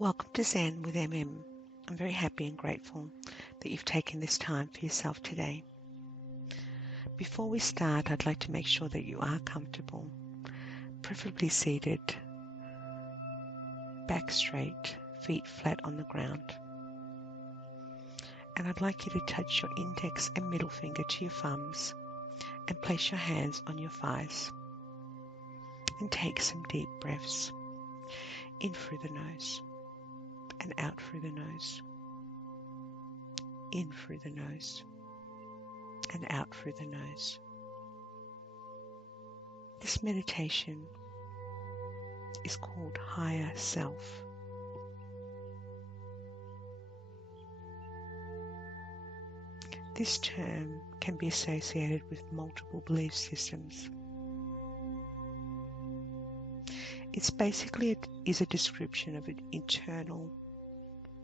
Welcome to Zen with MM. I'm very happy and grateful that you've taken this time for yourself today. Before we start, I'd like to make sure that you are comfortable, preferably seated, back straight, feet flat on the ground. And I'd like you to touch your index and middle finger to your thumbs and place your hands on your thighs. And take some deep breaths in through the nose and out through the nose, in through the nose and out through the nose. This meditation is called Higher Self. This term can be associated with multiple belief systems. It's basically is a description of an internal,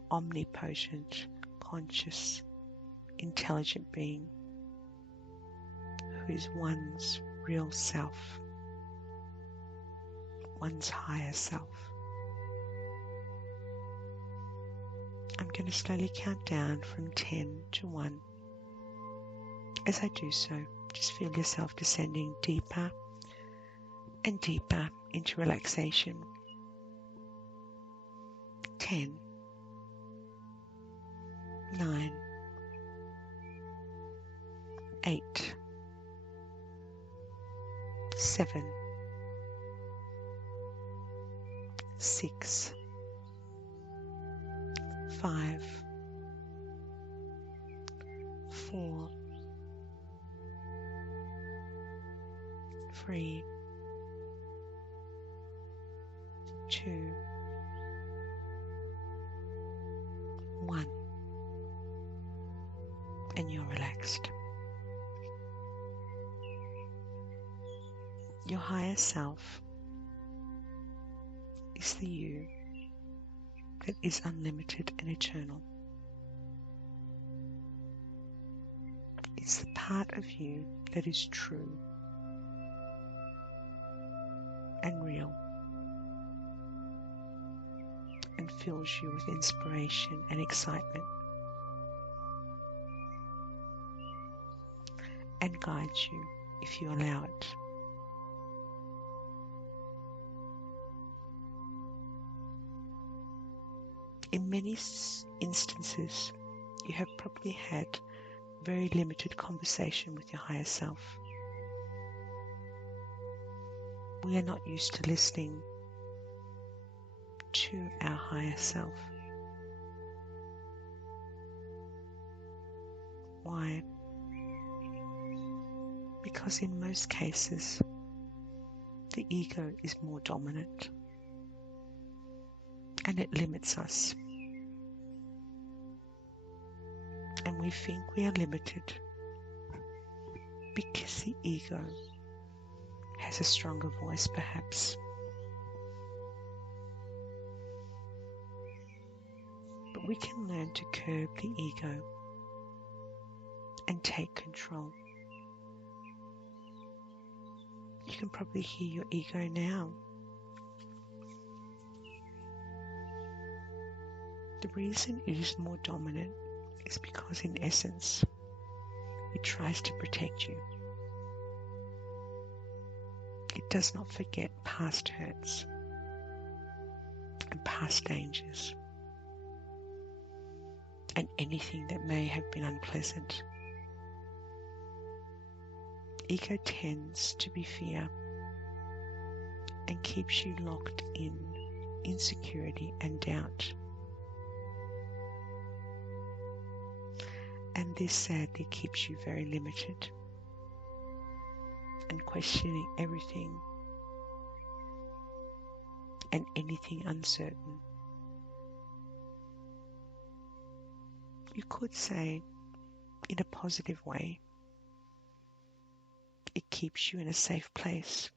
omnipotent, conscious, intelligent being who is one's real self, one's higher self. I'm going to slowly count down from 10 to 1. As I do so, just feel yourself descending deeper and deeper into relaxation. 10, 9, 8, 7, 6, 5, 4, 3, 2, 1, and you're relaxed. Your higher self is the you that is unlimited and eternal. It's the part of you that is true and real and fills you with inspiration and excitement and guides you if you allow it. In many instances, you have probably had very limited conversation with your higher self. We are not used to listening to our higher self. Why? Because in most cases, the ego is more dominant and it limits us. And we think we are limited because the ego has a stronger voice, perhaps. But we can learn to curb the ego and take control. You can probably hear your ego now. The reason it is more dominant is because in essence, it tries to protect you. It does not forget past hurts and past dangers and anything that may have been unpleasant. Ego tends to be fear and keeps you locked in insecurity and doubt. And this sadly keeps you very limited and questioning everything and anything uncertain. You could say, in a positive way, it keeps you in a safe place.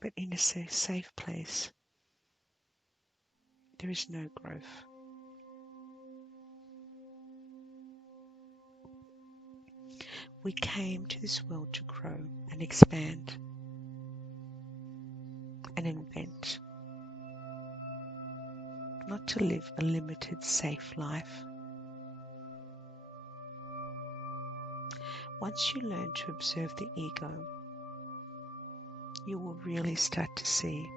But in a safe place, there is no growth. We came to this world to grow and expand. and invent, not to live a limited, safe life. Once you learn to observe the ego, you will really start to see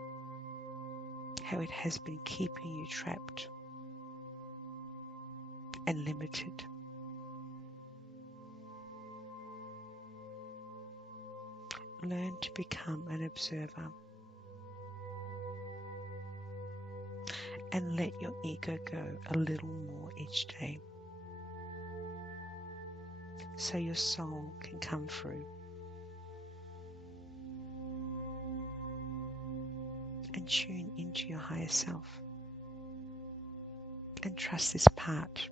how it has been keeping you trapped and limited. Learn to become an observer and let your ego go a little more each day so your soul can come through and tune into your higher self and trust this part,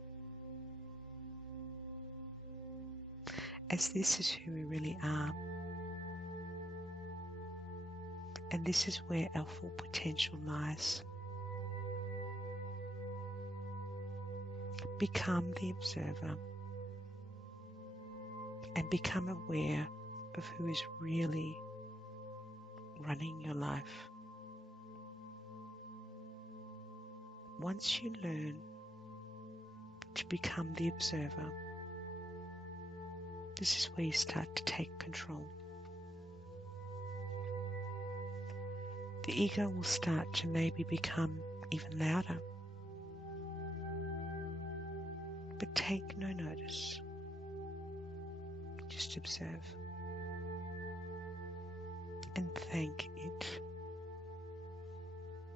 as this is who we really are, and this is where our full potential lies. Become the observer and become aware of who is really running your life. Once you learn to become the observer, this is where you start to take control. The ego will start to maybe become even louder, but take no notice. Just observe and thank it.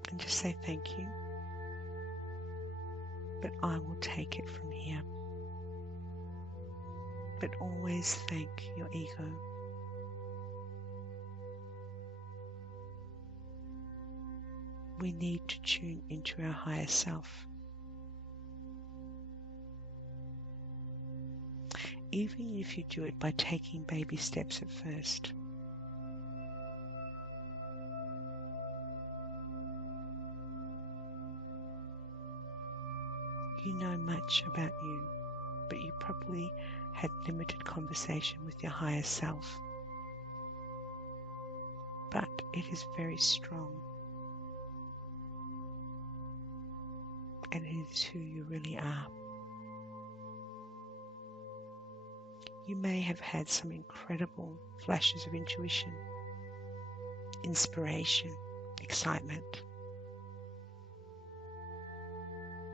And just say thank you, but I will take it from here. But always thank your ego. We need to tune into our higher self. Even if you do it by taking baby steps at first. You know much about you, but you probably had limited conversation with your higher self. But it is very strong, and it is who you really are. You may have had some incredible flashes of intuition, inspiration, excitement.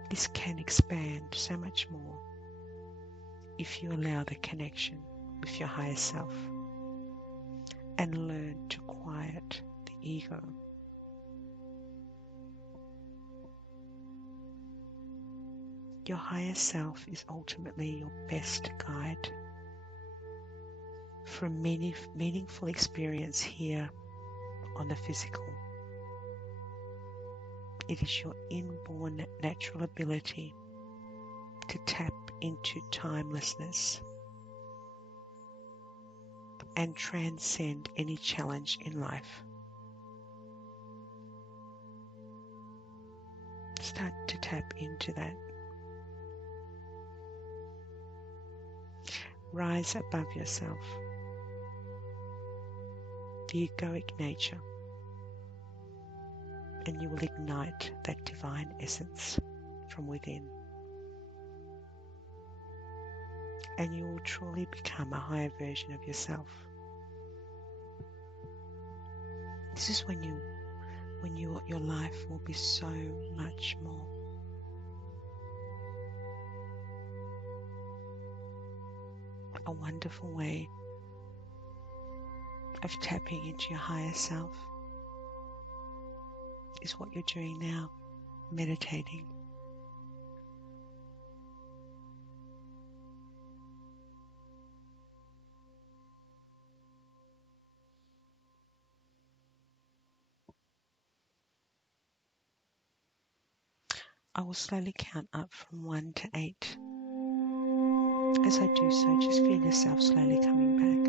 This can expand so much more if you allow the connection with your higher self and learn to quiet the ego. Your higher self is ultimately your best guide for a meaningful experience here on the physical. It is your inborn natural ability to tap into timelessness and transcend any challenge in life. Start to tap into that. Rise above yourself, the egoic nature, and you will ignite that divine essence from within. And you will truly become a higher version of yourself. This is when your life will be so much more. A wonderful way of tapping into your higher self is what you're doing now, meditating. I will slowly count up from 1 to 8. As I do so, just feel yourself slowly coming back.